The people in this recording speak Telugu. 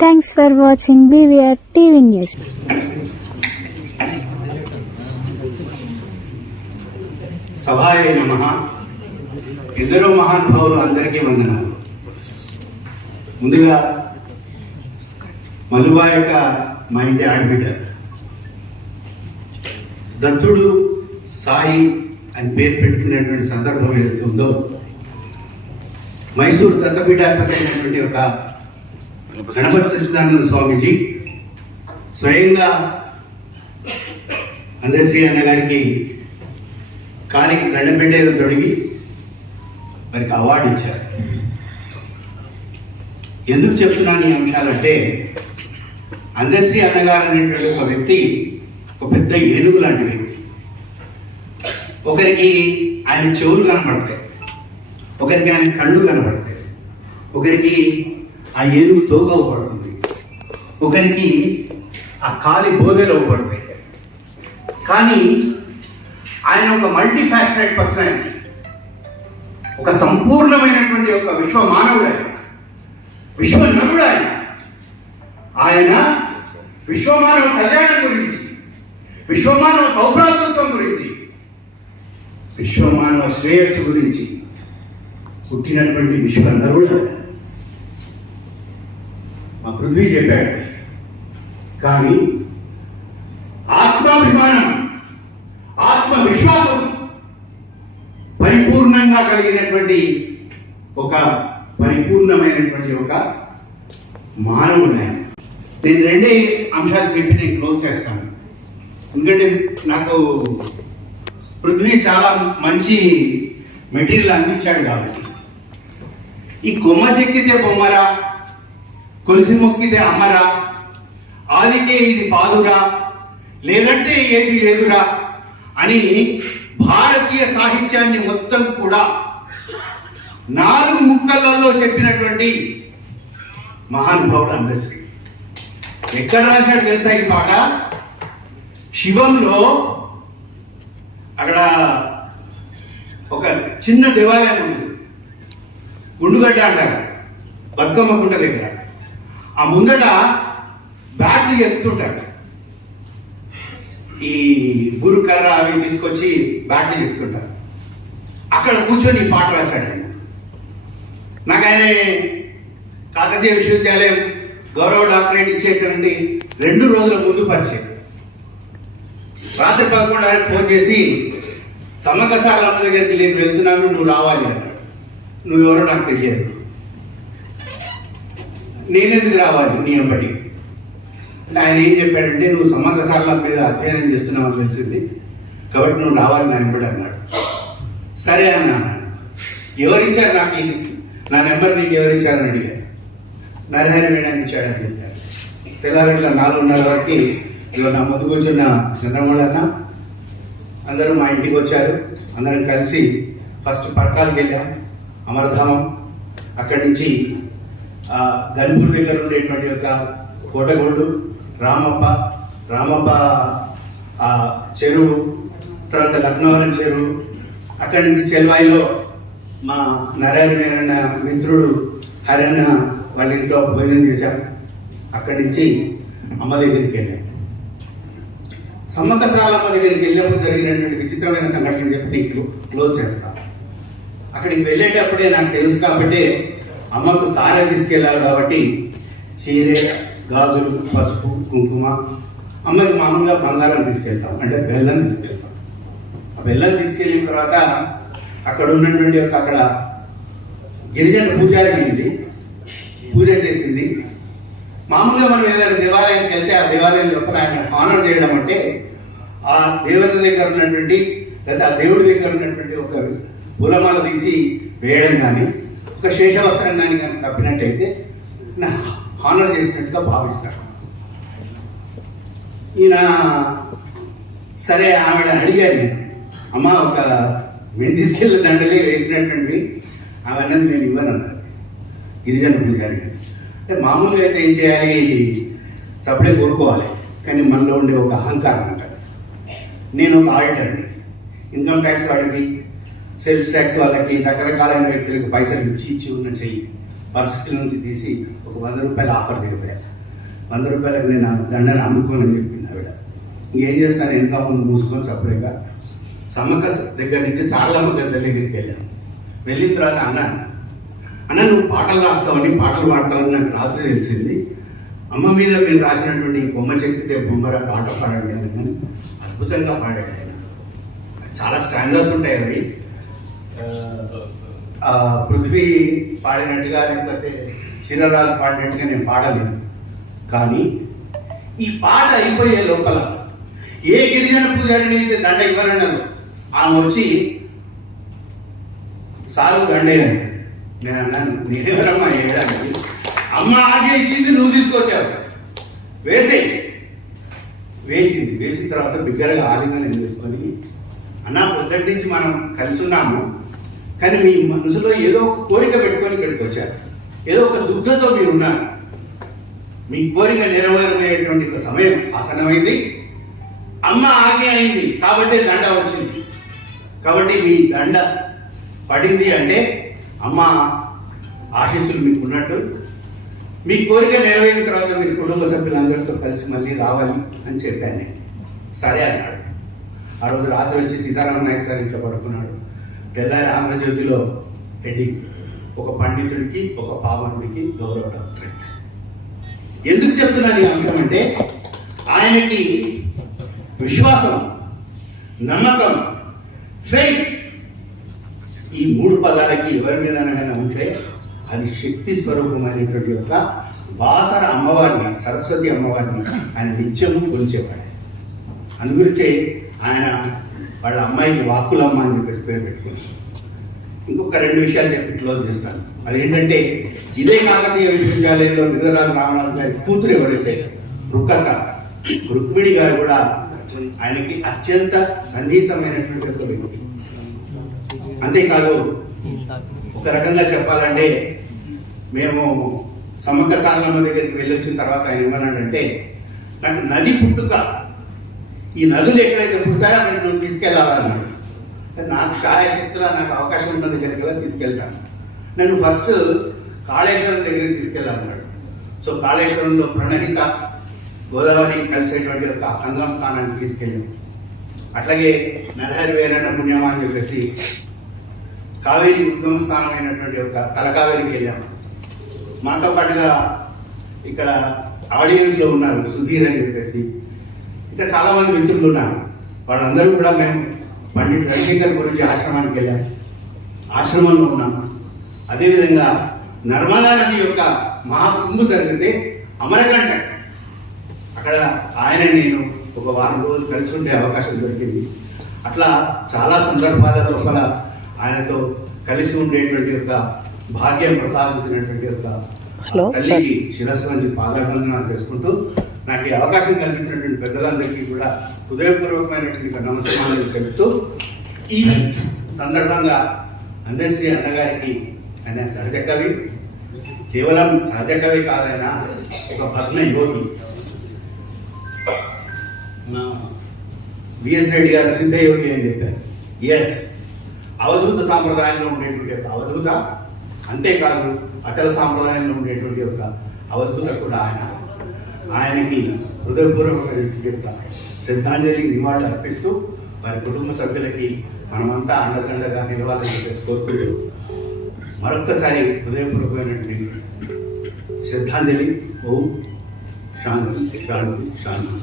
Thanks for watching BVR TV news సభాయ నమ. ఇద్దరు మహానుభావులు అందరికీ వందనాలు. ముందుగా మలువా యొక్క మా ఇంటి ఆడబిడ్డ. దత్తుడు సాయి అని పేరు పెట్టుకునేటువంటి సందర్భం ఏదైతే ఉందో మైసూరు దత్తపీఠాధిపతి ఒక గణపతి సచ్చిదానంద స్వామీజీ స్వయంగా అందశ్రీ అన్నగారికి కాలికి గండం తొడిగి వారికి అవార్డు ఇచ్చారు. ఎందుకు చెప్తున్నాను ఈ అంశాలంటే అందశ్రీ అన్నగారు అనేటువంటి ఒక వ్యక్తి ఒక పెద్ద ఏనుగు లాంటి వ్యక్తి. ఒకరికి ఆయన చెవులు కనపడతాయి ఒకరికి ఆయన కళ్ళు కనపడతాయి ఒకరికి ఆ ఏనుగు తోక పడుతుంది ఒకరికి ఆ కాలి బోధలు పడతాయి కానీ ఆయన ఒక మల్టీ ఫ్యాషనెట్ పర్సనాలిటీ ఒక సంపూర్ణమైనటువంటి ఒక విశ్వ మానవుడు ఆయన. విశ్వ నరుడు ఆయన. ఆయన విశ్వమానవ కళ్యాణం గురించి విశ్వమానవ సౌభ్రాతృత్వం గురించి విశ్వమానవ శ్రేయస్సు గురించి పుట్టినటువంటి విశ్వ నరుడు ఆయన. మా పృథ్వీ చెప్పాడు. కానీ ఆత్మాభిమానం ఆత్మవిశ్వాసం పరిపూర్ణంగా కలిగినటువంటి ఒక పరిపూర్ణమైనటువంటి ఒక మానవుడు ఆయన. నేను రెండే అంశాలు చెప్పి నేను క్లోజ్ చేస్తాను. ఎందుకంటే నాకు పృథ్వీ చాలా మంచి మెటీరియల్ అందించాడు కాబట్టి. ఈ కొమ్మ చెక్కితే బొమ్మరా కొలిసి మొక్కితే అమ్మరా? ఆదికే ఇది పాదురా? లేదంటే ఏది లేదురా? అని భారతీయ సాహిత్యాన్ని మొత్తం కూడా నాలుగు ముక్కలలో చెప్పినటువంటి మహానుభావుడు అందశ్రీ ఎక్కడ రాశాడు తెలుసా ఈ పాట? శివంలో అక్కడ ఒక చిన్న దేవాలయం ఉంది. గుండుగడ్డ అంటారు. బతుకమ్మ గుంట దగ్గర. ఆ ముందట బ్యాట్లు ఎత్తుంటారు. ఈ గురుకర్ర అవి తీసుకొచ్చి బ్యాట్లు చెప్తుంటారు అక్కడ కూర్చొని పాట రాశాడు ఆయన. నాకు ఆయన కాకతీయ విశ్వవిద్యాలయం గౌరవ డాక్టరేట్ ఇచ్చేటువంటి రెండు రోజుల ముందు పరిచయం. రాత్రి పదకొండు ఆయన ఫోన్ చేసి సమ్మక్క సార్లమ్మ దగ్గరికి నేను వెళ్తున్నాను నువ్వు రావాలి అన్నాడు. నువ్వెవరో నాకు తెలియదు. నేనెందుకు రావాలి? నీ బట్టి అంటే ఆయన ఏం చెప్పాడంటే నువ్వు సమ్మక్క మీద అధ్యయనం చేస్తున్నావు అని తెలిసింది. కాబట్టి నువ్వు రావాలి నా ఎంబడి అన్నాడు. సరే అన్నా. ఎవరిచ్చారు నాకు? నా నెంబర్ నీకు ఎవరిచ్చారని అడిగాను నరహరి మేడానికి ఇచ్చాడని చెప్పారు. తెల్లారిట్ల నాలుగున్నర వరకు ఇలా నా ముందు కూర్చున్న చంద్రమౌళి అన్న అందరూ మా ఇంటికి వచ్చారు. అందరం కలిసి ఫస్ట్ పర్కాలకు వెళ్ళాం. అమరధామం అక్కడి నుంచి ఆ, దగ్గర ఉండేటువంటి యొక్క కోటగోడు రామప్ప రామప్ప ఆ చెరువు తర్వాత లక్నవరం చెరువు. అక్కడి నుంచి చెల్వాయిలో మా నారాయణ మిత్రుడు హరన్న వాళ్ళ ఇంట్లో భోజనం చేశాం. అక్కడి నుంచి అమ్మ దగ్గరికి వెళ్ళాం. సమ్మక్క అమ్మ దగ్గరికి వెళ్ళినప్పుడు జరిగినటువంటి విచిత్రమైన సంఘటన చెప్పి నీకు క్లోజ్ చేస్తాను. అక్కడికి వెళ్ళేటప్పుడే నాకు తెలుసు కాబట్టి అమ్మకు సారా తీసుకెళ్ళాలి కాబట్టి చీరే గాజులు పసుపు కుంకుమ అమ్మకి మామూలుగా బంగారం తీసుకెళ్తాం అంటే బెల్లం తీసుకెళ్తాం. ఆ బెల్లం తీసుకెళ్ళిన తర్వాత అక్కడ ఉన్నటువంటి ఒక అక్కడ గిరిజన పూజారి అయింది పూజ చేసింది. మామూలుగా మనం ఏదైనా దేవాలయానికి వెళ్తే ఆ దేవాలయం లోపల ఆయన ఆనర్ చేయడం అంటే ఆ దేవత దగ్గర ఉన్నటువంటి లేదా ఆ దేవుడి దగ్గర ఉన్నటువంటి ఒక పూలమాల తీసి వేయడం కానీ ఒక శేషవస్త్రం కానీ కానీ కప్పినట్టయితే నా హానర్ చేసినట్టుగా భావిస్తారు. ఈయన సరే ఆవిడ అడిగాను నేను అమ్మ ఒక మేము తీసుకెళ్ళిన దండలే వేసినటువంటి అవన్నీ నేను ఇవ్వను అన్నది గిరిజన పూజారి అంటే మామూలుగా అయితే ఏం చేయాలి? చప్పుడే కోరుకోవాలి కానీ మనలో ఉండే ఒక అహంకారం ఉంటుంది. నేను ఒక ఆడిటర్ని. ఇన్కమ్ ట్యాక్స్ వాళ్ళకి సేల్స్ ట్యాక్స్ వాళ్ళకి రకరకాలైన వ్యక్తులకు పైసలు ఇచ్చి ఇచ్చి ఉన్న చెయ్యి పరిస్థితుల నుంచి తీసి ఒక వంద రూపాయలు ఆఫర్ దిగిపోయాను వంద రూపాయలకు నేను దండను అమ్ముకోనని చెప్పింది ఆవిడ. ఇంకేం చేస్తాను? ఇంకా ముందు మూసుకొని చెప్పలేక సమ్మక్క దగ్గర నుంచి సారలమ్మ దగ్గర దగ్గరికి వెళ్ళాను. వెళ్ళిన తర్వాత అన్నాను అన్న నువ్వు పాటలు రాస్తావని పాటలు పాడతావని నాకు రాత్రి తెలిసింది. అమ్మ మీద మీరు రాసినటువంటి ఈ బొమ్మ చెక్కితే బొమ్మర పాట పాడండి అని కానీ అద్భుతంగా పాడాడు ఆయన. చాలా స్టాండర్స్ ఉంటాయి అవి. పృథ్వీ పాడినట్టుగా లేకపోతే చిరరాజు పాడినట్టుగా నేను పాడలేను. కానీ ఈ పాట అయిపోయే లోపల ఏ గిరిజన పూజారిని అయితే దండ ఇవ్వనన్నారు ఆమె వచ్చి సాగు దండే నేను అన్నాను నేనెవరమ్మా వేయడానికి అమ్మ ఆగే ఇచ్చింది నువ్వు తీసుకొచ్చావు. వేసి. వేసింది. వేసిన తర్వాత బిగ్గరగా ఆలింగనం చేసుకొని? అన్న పొద్దుటి నుంచి మనం కలిసి ఉన్నాము. కానీ మీ మనసులో ఏదో ఒక కోరిక పెట్టుకొని ఇక్కడికి వచ్చారు. ఏదో ఒక దుగ్ధతో మీరు ఉన్నారు మీ కోరిక నెరవేరబోయేటువంటి ఒక సమయం ఆసనమైంది అమ్మ ఆగే అయింది. కాబట్టి దండ వచ్చింది. కాబట్టి మీ దండ పడింది అంటే అమ్మ ఆశీస్సులు మీకు ఉన్నట్టు మీ కోరిక నెరవేరిన తర్వాత మీ కుటుంబ సభ్యులందరితో కలిసి మళ్ళీ రావాలి అని చెప్పాను. సరే అన్నాడు. ఆ రోజు రాత్రి వచ్చి సీతారామ నాయక్ సార్ ఇంట్లో పడుకున్నాడు. తెల్లారి ఆంధ్రజ్యోతిలో హెడ్డింగ్ ఒక పండితుడికి ఒక పావనుడికి గౌరవ డాక్టరేట్ ఎందుకు చెప్తున్నాను ఈ అంశం అంటే ఆయనకి విశ్వాసం నమ్మకం ఫెయిత్ ఈ మూడు పదాలకి ఎవరి మీదనైనా ఉంటే అది శక్తి స్వరూపమైనటువంటి యొక్క బాసర అమ్మవారిని సరస్వతి అమ్మవారిని ఆయన నిత్యము కొలిచేవాడు. అందుగురించే ఆయన వాళ్ళ అమ్మాయికి వాక్కులమ్మ అని చెప్పేసి పేరు పెట్టుకున్నాను ఇంకొక రెండు విషయాలు చెప్పి క్లోజ్ చేస్తాను. అదేంటంటే ఇదే కాకతీయ విశ్వవిద్యాలయంలో మిగరాజు రామనాథ్ గారి కూతురు ఎవరైతే రుక్కక రుక్మిణి గారు కూడా ఆయనకి అత్యంత సన్నిహితమైనటువంటి ఒక వ్యక్తి. అంతేకాదు ఒక రకంగా చెప్పాలంటే మేము సమగ్ర సాగమ్మ దగ్గరికి వెళ్ళొచ్చిన తర్వాత ఆయన ఏమన్నాడంటే నాకు నది పుట్టుక ఈ నదులు ఎక్కడైతే పుడతాయో అక్కడికి నువ్వు తీసుకెళ్ళాలన్నాడు. నాకు శాయశక్తిలో నాకు అవకాశం ఉన్న దగ్గరికి వెళ్ళి తీసుకెళ్తాను. నేను ఫస్ట్ కాళేశ్వరం దగ్గరికి తీసుకెళ్ళాలన్నాడు. సో కాళేశ్వరంలో ప్రణహిత గోదావరి కలిసేటువంటి ఒక సంగమ స్థానానికి తీసుకెళ్ళాం అట్లాగే నరహరి వేరణ పుణ్యమా అని చెప్పేసి కావేరి ఉద్గమ స్థానమైనటువంటి ఒక తలకావేరికి వెళ్ళాము మాతో పాటుగా ఇక్కడ ఆడియన్స్లో ఉన్నారు సుధీర్ అని చెప్పేసి. ఇంకా చాలా మంది మిత్రులు ఉన్నారు వాళ్ళందరూ కూడా మేము పండిట్ రవిశంకర్ గురించి ఆశ్రమానికి వెళ్ళాం. ఆశ్రమంలో ఉన్నాం. అదేవిధంగా నర్మదా నది యొక్క మహాకుంభు జరిగితే అమరకంట అక్కడ ఆయన నేను ఒక వారం రోజులు కలిసి ఉండే అవకాశం దొరికింది. అట్లా చాలా సందర్భాల లోపల ఆయనతో కలిసి ఉండేటువంటి యొక్క భాగ్యం ప్రసాదించినటువంటి హలో, తల్లికి శిరస్సు నుంచి పాదాభివందనాలు చేసుకుంటూ నాకు ఈ అవకాశం కల్పించినటువంటి పెద్దలందరికీ కూడా హృదయపూర్వకమైనటువంటి నమస్కారాలు తెలుపుతూ ఈ సందర్భంగా అందశ్రీ అన్నగారికి ఆయన సహజ కవి కేవలం సహజ కవి కాదైన ఒక భగ్న యోగి. విఎస్ రెడ్డి గారు సిద్ధ యోగి అని చెప్పారు. ఎస్ అవధూత సాంప్రదాయంలో ఉండేటువంటి ఒక అవధూత అంతేకాదు అచల సాంప్రదాయంలో ఉండేటువంటి ఒక అవధూత కూడా ఆయన. ఆయనకి హృదయపూర్వకమైనటువంటి శ్రద్ధాంజలి నివాళులు అర్పిస్తూ వారి కుటుంబ సభ్యులకి మనమంతా అండదండగా నిలవాలని చెప్పేసి కోరుకుంటూ మరొక్కసారి హృదయపూర్వకమైనటువంటి శ్రద్ధాంజలి ఓం శాంతి శాంతి శాంతి.